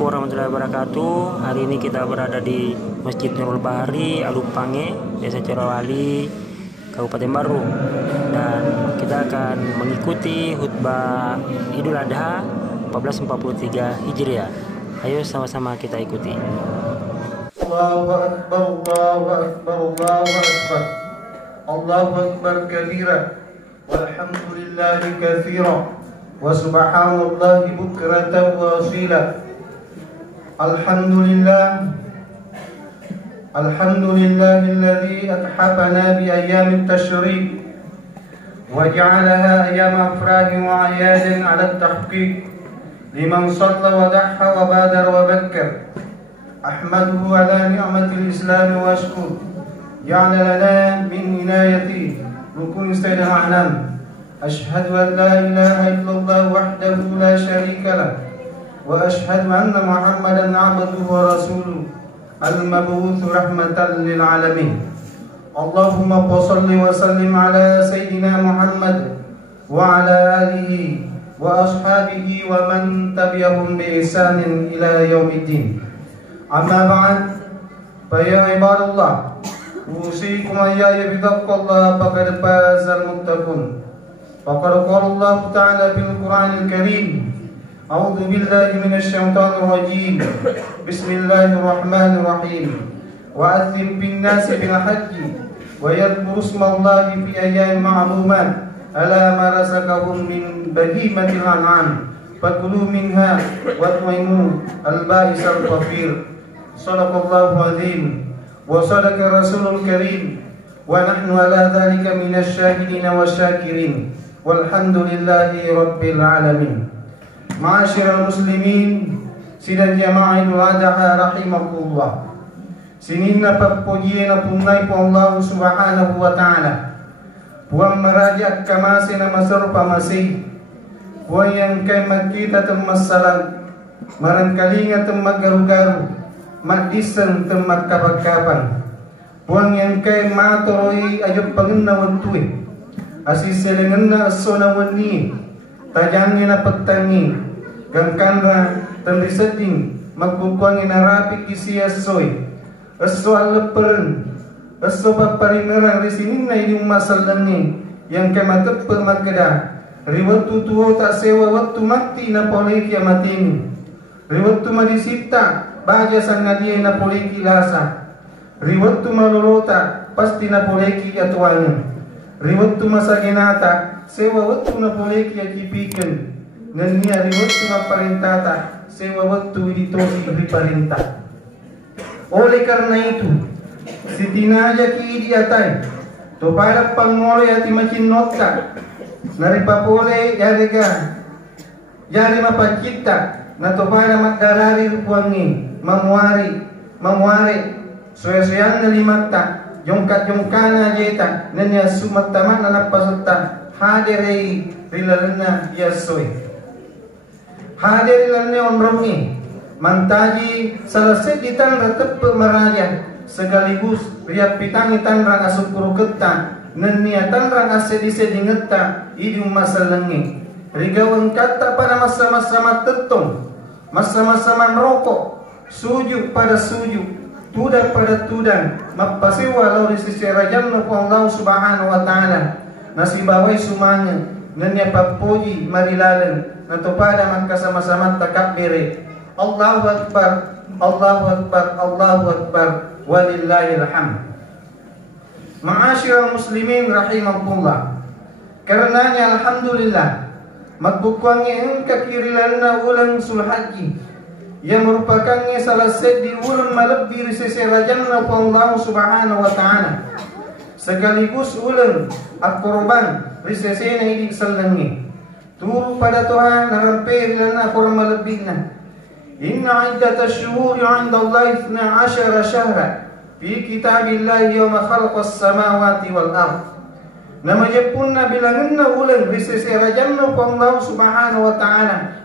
Assalamualaikum warahmatullahi wabarakatuh. Hari ini kita berada di Masjid Nurul Bahari, Alupange, Desa Corowali, Kabupaten Baru. Dan kita akan mengikuti khutbah Idul Adha 1443 Hijriah. Ayo sama-sama kita ikuti. Allahu Akbar, Allahu Akbar, Allahu Akbar. Allahu Akbar kabira. Walhamdulillahi katsira. Wa subhanallahi bukratan wa asila. Alhamdulillahilladzi athafana bi ayyamit tashriq wa ja'alaha ayyama afrahin wa ayadin 'ala at-tahqiq liman shalla wa dahha wa badara wa bakkar. Ahmaduhu 'ala ni'matil islam wa ashkur ja'ala lana min inayati rukun sayyidil a'lam. Ashhadu an la ilaha illallah wahdahu la syarika lah wa ashhadu anna Muhammadan 'abduhu wa rasuluh al-mab'uts rahmatan lil alamin. Allahumma shalli wa sallim ala sayyidina Muhammad wa ala alihi wa ashabihi wa man tabi'ahum bi ihsanin ila yaumiddin. Amma ba'd, fa ya ibadallah, usikum ayya bi taqwallah faqad fazal muttaqun. Faqad qala Allah ta'ala fil Qur'anil Karim, a'udzu billahi minasy syaithanir rajim. Bismillahirrahmanirrahim. Wa adzim bin nasi bil hajji wa yadhkuru ismallahi fi ayyamin ma'lumat ala ma razaqahum min bahimatil an'am fakulu minha wat'imu al-ba'is al-faqir. Shadaqallahu azim wa sadaqa rasulul karim wa nahnu ala dhalika minasy syahidin wasyakirin. Walhamdulillahi rabbil alamin. Ma'asyiral muslimin, sidang jamaah Idul Adha rahimakumullah. Sinina papujian punai po Allah subhanahu wa ta'ala. Puang merajak kamasi na masarupa masih. Puang yang kay magkita tem masalag. Marangkalinga tem maggaru-garu. Magdisan tem magkapagkapan. Puang yang kay maturoi ayop panginawad tuwi. Asiselengan na aso na wani, tajangin na pagtangi, gangkanra, tanrisading, magpupuangin na rapik isi asoy, aso alaparan, aso paparinarang risinin na yung masalangin, yang kamatap magkada, riwat tutuo ta sewa watu mati na poliki amating, riwat tumadisita, baja sang nadiay na poliki lasa, riwat tumalulota, pasti na poliki atuangan. Riwat tu masa ginata, sewa waktu na poleki akipikan. Ngania riwat tu maparintata, sewa waktu ditosi riparintah. Oleh karena itu, si tinaja ki idiatay, to para pangole ati macin notka, naripapole yarega, yari mapakita, na to para magdarari rupuangi, mamuari, soya-soyan na limata, jongkat-jongkana jeta nanya sumat taman na pasutta hadirei rilalana yasoy hadir rilalana onrongi mantaji salased ditan ratep pemaraja segaligus riap pitang itan rang asukuru keta neniatan rang asedise dingeta idung masalengi rigawang kata pada masa-masa matetong masa-masa merokok sujuk pada sujuk tudang pada tudang magpasiwa law risisirajan no po Allah subhanahu wa ta'ala nasibaway sumanya nanya papuji marilalan na tupada magkasama-sama takabiri. Allahu Akbar, Allahu Akbar, Allahu Akbar, walillahil hamd. Ma'asyiral muslimin rahimakumullah, karenanya alhamdulillah magbukwangnya ang kakirilan na ulang sulhaji yang merupakannya salah sedi ulang malebbi riseserajan na po Allah subhanahu wa ta'ala sekaligus ulang ak-korban risesena hidik salangi turu pada Tuhan narampe lana kurang malebbi na inna iddat asyuhuri 'inda Allah 12 syahra fi kitabillahi yawma khalaqas samawati wal ard. Nama jepun na bilangan na ulang riseserajan na po Allah subhanahu wa ta'ala.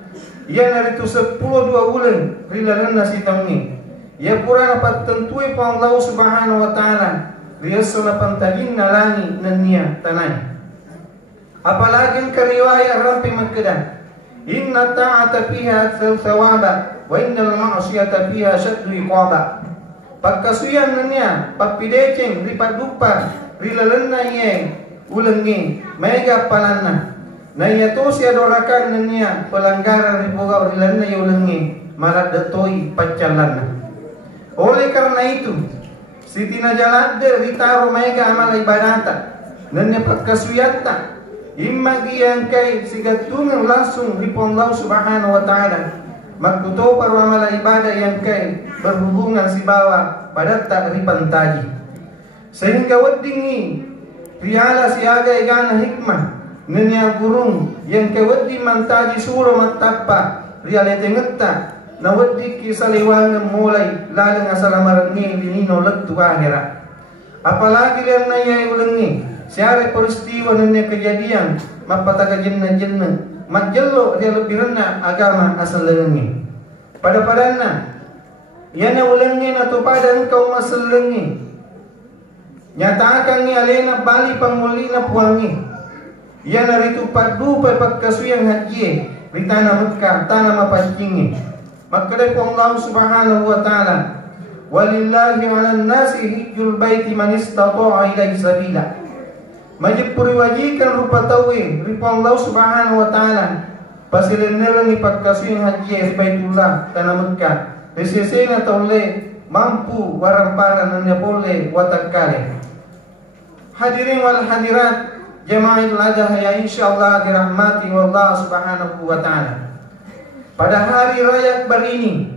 Ia naritu 10 bulan rilanan nasi tauni. Ia pura dapat tentui pa Allah subhanahu wa ta'ala. Riyaso na pantagin na langit na niya tanay. Apalagi kariwaya rampi magkada. Inna ta'ata fiha aktsar thawaba wa innal ma'siyata fiha syaddu iqaba. Pagkasuyan nanya papideceng ripat dupa rilalena yeng ulengi mega palanna naya to sia dorakan nanya pelanggaran riboga rilalena ye ulengi marat detoi pacalanna. Oleh karena itu Siti Najalade ritaro mega amal ibadata nanya pagkasuyata imagi yang kay sigatungan langsung ripon Allah Subhanahu wa ta'ala magkuto para amal ibadah yang kay berhubungan si bawa pada tak ripan tadi sehingga weddingi riala si agay gana hikmah nanya gurung yang kay weddi mantaji suro matapa riala tengeta na weddi kisaliwangan mulai lalang asalamarangi linino letu akhirat. Apalagi yang naya ulengi siare peristiwa nanya kejadian mapataka jenna majello dia lebih rendah agama asal lengi pada padana yana ulengi atau pada engkau masal lengi nyatakan ni alena bali pangulina puangi yana ritu padu pagkasuyang haji ritana Mekah tanah mapancingi maka dari Allah Subhanahu wa ta'ala walillahi 'alan nasi hijjul baiti man istata'a ilaihi sabila. Majipuri wajikan rupa tawi ripa Allah Subhanahu wa ta'ala pasileneran ni pagkasuyang haji Baitullah tanah Mekah resesena taule mampu waramparan nanya boleh watakale. Hadirin wal hadirat jamaah ibadah ya insyaallah dirahmati Allah Subhanahu wa ta'ala. Pada hari raya Akbar ini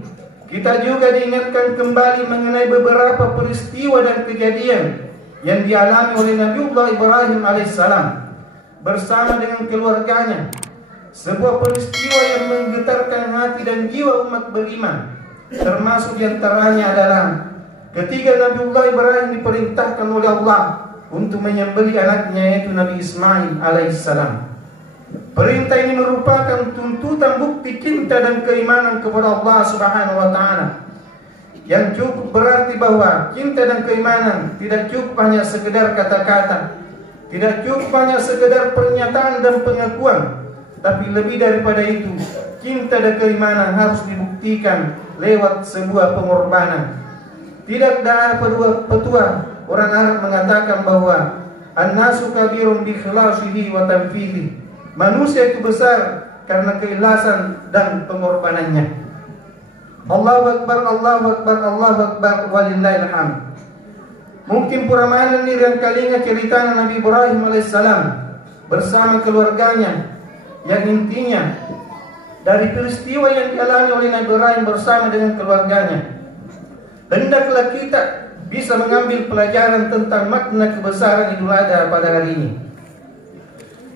kita juga diingatkan kembali mengenai beberapa peristiwa dan kejadian yang dialami oleh Nabiullah Ibrahim alaihissalam bersama dengan keluarganya. Sebuah peristiwa yang menggetarkan hati dan jiwa umat beriman. Termasuk diantaranya adalah ketika Nabiullah Ibrahim diperintahkan oleh Allah untuk menyembelih anaknya yaitu Nabi Ismail alaihissalam. Perintah ini merupakan tuntutan bukti cinta dan keimanan kepada Allah Subhanahu wa ta'ala yang cukup berarti bahwa cinta dan keimanan tidak cukup hanya sekedar kata-kata, tidak cukup hanya sekedar pernyataan dan pengakuan, tapi lebih daripada itu cinta dan keimanan harus dibuktikan lewat sebuah pengorbanan. Tidak ada petua orang Arab mengatakan bahwa an-nasu kabirun bi khilasihi wa tanfidhi. Manusia itu besar karena keikhlasan dan pengorbanannya. Allahu Akbar, Allahu Akbar, Allahu Akbar, walillahil hamd. Mungkin puramanan ni yang kalinya cerita Nabi Ibrahim alaihissalam bersama keluarganya yang intinya dari peristiwa yang dialami oleh Nabi Ibrahim bersama dengan keluarganya. Hendaklah kita bisa mengambil pelajaran tentang makna kebesaran Idul Adha pada hari ini.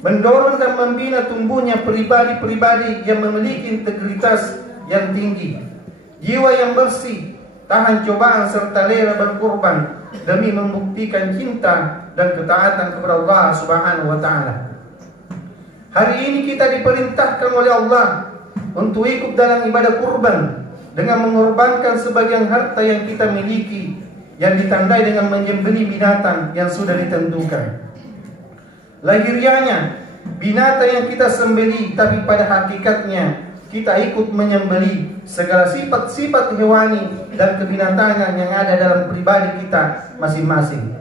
Mendorong dan membina tumbuhnya pribadi-pribadi yang memiliki integritas yang tinggi, jiwa yang bersih, tahan cobaan serta rela berkorban demi membuktikan cinta dan ketaatan kepada Allah Subhanahu wa ta'ala. Hari ini kita diperintahkan oleh Allah untuk ikut dalam ibadah kurban dengan mengorbankan sebagian harta yang kita miliki yang ditandai dengan menyembelih binatang yang sudah ditentukan. Lahirianya binatang yang kita sembelih, tapi pada hakikatnya kita ikut menyembelih segala sifat-sifat hewani dan kebinatangan yang ada dalam pribadi kita masing-masing.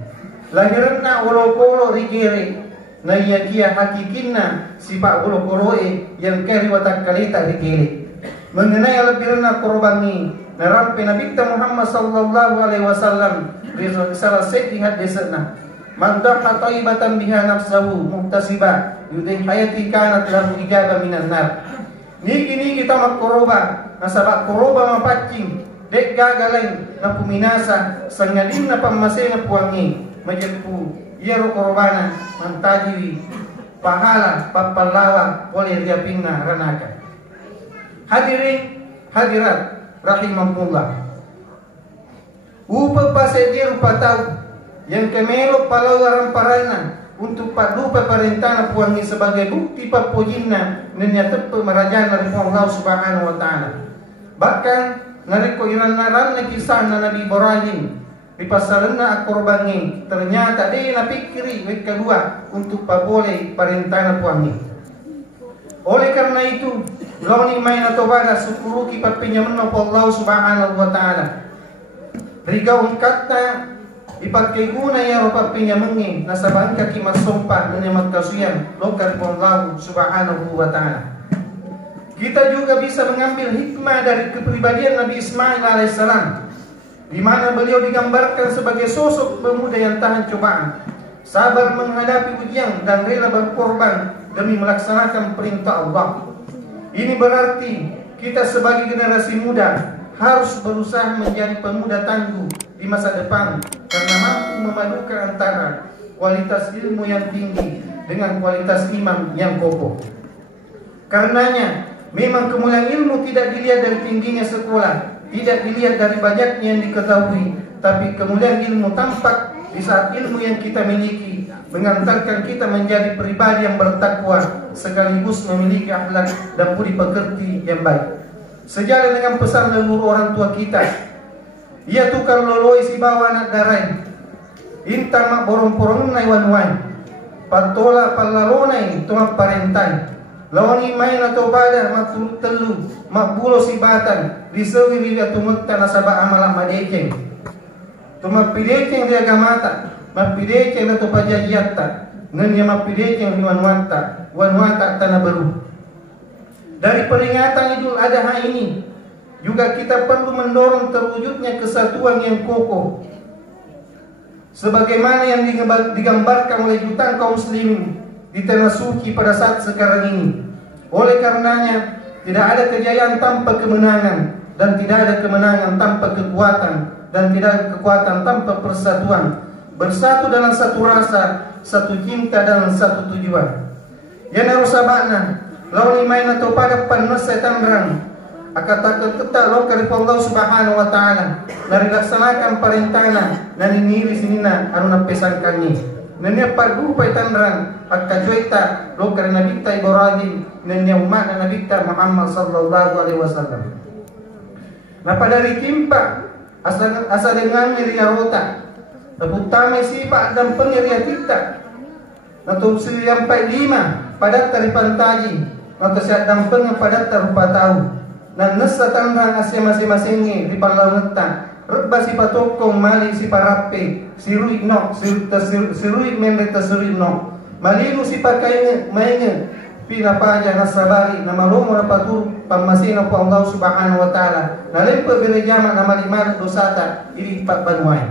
Lahirna olokolo rigere na yakia hakikinna sifat olokoloe yang keri watak kalita rigere. Mengenai lebihna korbani narampe Nabi Muhammad sallallahu alaihi wasallam risalah sedih hadisna. Man dhaha taibatan biha nafsahu muhtasiba yudhi hayati kanat lahu ijaba minan nar. Niki kita makoroba nasabak koroba mapacing dek gagaling na puminasa sangadin na pamasay na puwangi majepu yero korobana mantajiwi pahala papalawa oleh riaping na ranaka. Hadirin hadirat rahimahullah. Upa pasedir patau yang kemelo palawaran parana untuk padupa parentana puangi sebagai bukti papojina nenya tepe marajana dari Allah Subhanahu wa ta'ala. Bahkan nariko iran-naran na kisah na Nabi Ibrahim di pasalanna akorbangi ternyata dia napikiri wek kedua untuk pabole parentana puangi. Oleh karena itu, loni main atau baga syukuru kipat pinjaman Allah Subhanahu wa taala. Riga ungkatna ipakai guna ya ropa pinjamangi nasaban kaki masompa menyemat kasuyan lokar Allah Subhanahu wa taala. Kita juga bisa mengambil hikmah dari kepribadian Nabi Ismail alaihissalam, di mana beliau digambarkan sebagai sosok pemuda yang tahan cobaan, sabar menghadapi ujian dan rela berkorban demi melaksanakan perintah Allah. Ini berarti kita sebagai generasi muda harus berusaha menjadi pemuda tangguh di masa depan karena mampu memadukan antara kualitas ilmu yang tinggi dengan kualitas iman yang kokoh. Karenanya, memang kemuliaan ilmu tidak dilihat dari tingginya sekolah, tidak dilihat dari banyaknya yang diketahui, tapi kemuliaan ilmu tampak di saat ilmu yang kita miliki mengantarkan kita menjadi pribadi yang bertakwa sekaligus memiliki akhlak dan budi pekerti yang baik. Sejalan dengan pesan leluhur orang tua kita, ia tukar loloi si bawa anak darai, intang mak borong-porong nai wan-wan, patola palalonai tumak parentai, lawani main atau badah mak telu, mak bulo si batan, disewi bibi tumak tanasaba amalah madekeng, tumak pidekeng dia gamata, mak pidekeng atau pajajiatta, ngenya mak pidekeng di wan-wanta tanah baru. Dari peringatan Idul Adha ini juga kita perlu mendorong terwujudnya kesatuan yang kokoh sebagaimana yang digambarkan oleh jutaan kaum muslimin di tanah suci pada saat sekarang ini. Oleh karenanya, tidak ada kejayaan tanpa kemenangan, dan tidak ada kemenangan tanpa kekuatan, dan tidak ada kekuatan tanpa persatuan. Bersatu dalam satu rasa, satu cinta dalam satu tujuan. Ya narusabana, lawan main atau pada panas setan rang, akan takut ketak lokal Allah Subhanahu wa taala, dari laksanakan perintahna, dan ini sinina aruna pesangkannya. Nanya padu paitan rang, akan joita lokal Nabi ta Ibrahim, nanya umat Nabi ta Muhammad sallallahu alaihi wasallam. Nah pada ritimpa asal dengan miria rota, terutama sifat dan penyeria kita. Atau sampai 5 pada taripan taji atau siat dampeng pada tarupa tahu dan nesa tangrang asya masing-masingnya di palau ngetan rebba si patokong mali si parape si ruik no si ruik mende tasuri no malilu si pakainya mainnya pila paja nasabari nama romo na patur pamasina po Allah Subhanahu wa taala na lempo berejama na malimar dosata ili papanuay.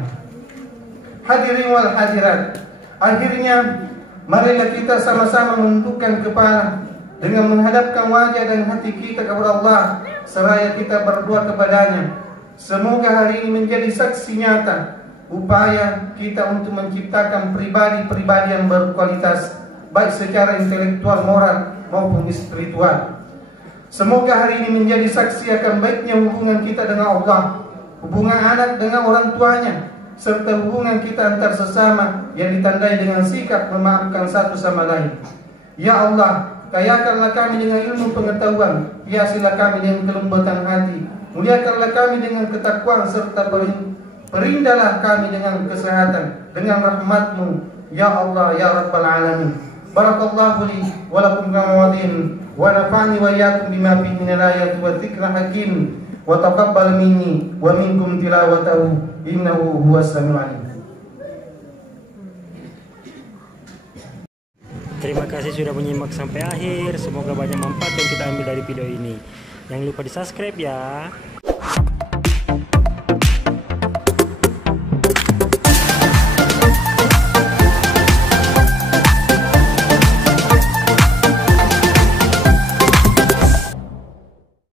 Hadirin wal hadirat, akhirnya marilah kita sama-sama menundukkan kepala dengan menghadapkan wajah dan hati kita kepada Allah seraya kita berdoa kepadanya. Semoga hari ini menjadi saksi nyata upaya kita untuk menciptakan pribadi-pribadi yang berkualitas baik secara intelektual, moral maupun spiritual. Semoga hari ini menjadi saksi akan baiknya hubungan kita dengan Allah, hubungan anak dengan orang tuanya, serta hubungan kita antar sesama yang ditandai dengan sikap memaafkan satu sama lain. Ya Allah, kayakanlah kami dengan ilmu pengetahuan, hiasilah kami dengan kelembutan hati, muliakanlah kami dengan ketakwaan, serta perindahlah kami dengan kesehatan dengan rahmat-Mu, ya Allah ya Rabbal Alamin. Barakallahu li wa lakum kamawadin wa nafa'ni wa iyyakum bima fihi minal ayati wa dzikril hakim wa taqabbal minni wa minkum tilawatahu innahu huwas samiul alim. Terima kasih sudah menyimak sampai akhir. Semoga banyak manfaat yang kita ambil dari video ini. Jangan lupa di subscribe ya.